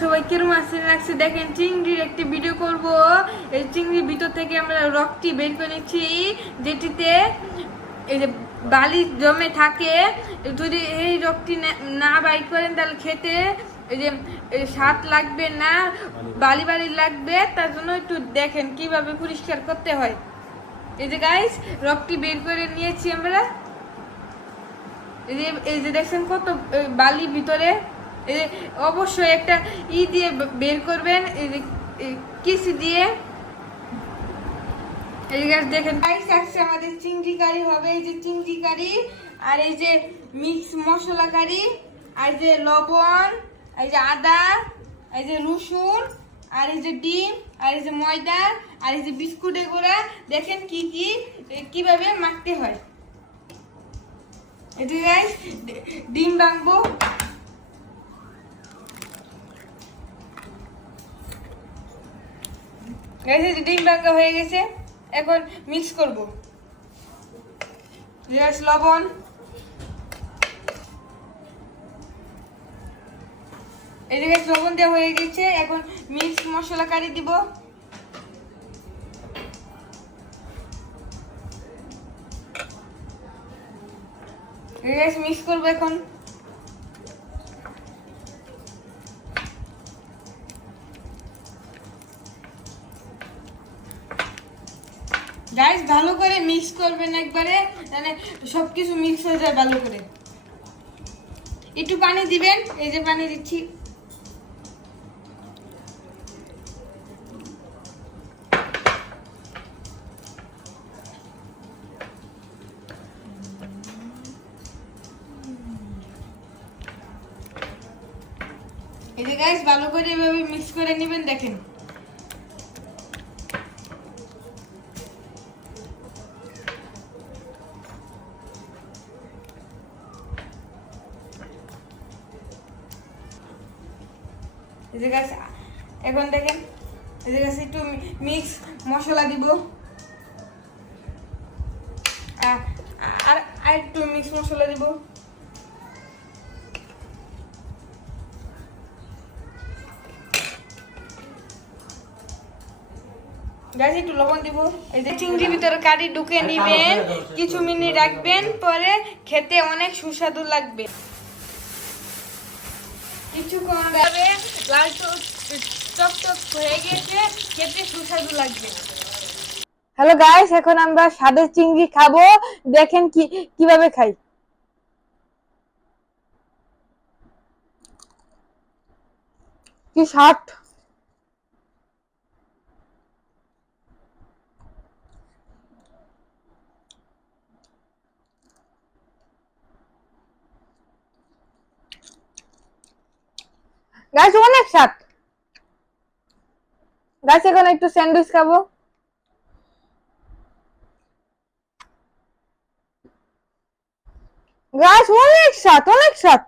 সবাই কিরম আছেন লাগছে দেখেন চিংড়ির একটি ভিডিও করব। এই চিংড়ির ভিতর থেকে আমরা রকটি বের করে নিচ্ছি, যেটিতে এই যে বালি জমে থাকে। যদি এই রকটি না বাইর করেন তাহলে খেতে এই যে স্বাদ লাগবে না, বালি বালি লাগবে। তার জন্য একটু দেখেন কিভাবে পরিষ্কার করতে হয়। এই যে গাইস, রকটি বের করে নিয়েছি আমরা। এই যে দেখছেন কত বালি ভিতরে। অবশ্যই একটা দিয়ে বের করবেন, কিসি দিয়ে। এই গাছ দেখেন গাইস, আজকে আমাদের চিংড়ি কারি হবে। এই যে চিংড়ি কারি, আর এই যে মিক্স মশলা কারি, আর যে লবণ, এই যে আদা, এই যে রসুন, আর এই যে ডিম, আর এই যে ময়দা, আর এই যে বিস্কুটের গুঁড়া। দেখেন কি কি কিভাবে মাখতে হয়। এই যে গাইস, ডিম ভাঙবো। ডিম ভাঙা হয়ে গেছে, এখন মিক্স করবো। লবণ, এই জায়গায় লবণ দেওয়া হয়ে গেছে, এখন মিক্স মশলা কারি দিব। মিক্স করবো এখন। গাইস, ভালো করে মিক্স করবেন একবারে, মানে সবকিছু মিক্স হয়ে যায় ভালো করে। একটু পানি দিবেন, এই যে পানি দিচ্ছি। এই যে গাইস, ভালো করে এভাবে মিক্স করে নেবেন। দেখেন এই যে গাছ, এখন দেখেন এই যে গাছে একটু মিক্স মশলা দিব, আর একটু মিক্স মশলা দিব। গাছ একটু লবণ দিব। এই যে চিংড়ির ভিতরে কারি ঢুকে নিবেন, কিছু মিনিট রাখবেন, পরে খেতে অনেক সুস্বাদু লাগবে। কিছুক্ষণ যাবে, লাল টক হয়ে গেছে, খেতে সুস্বাদু লাগবে। হ্যালো গাইস, এখন আমরা স্বাদের চিংড়ি খাবো। দেখেন কিভাবে খাই। কি স্বাদ! গাইস, অনেক স্বাদ। গাইস, এখন একটু স্যান্ডউইচ খাবো। গাইস, অনেক স্বাদ, অনেক স্বাদ।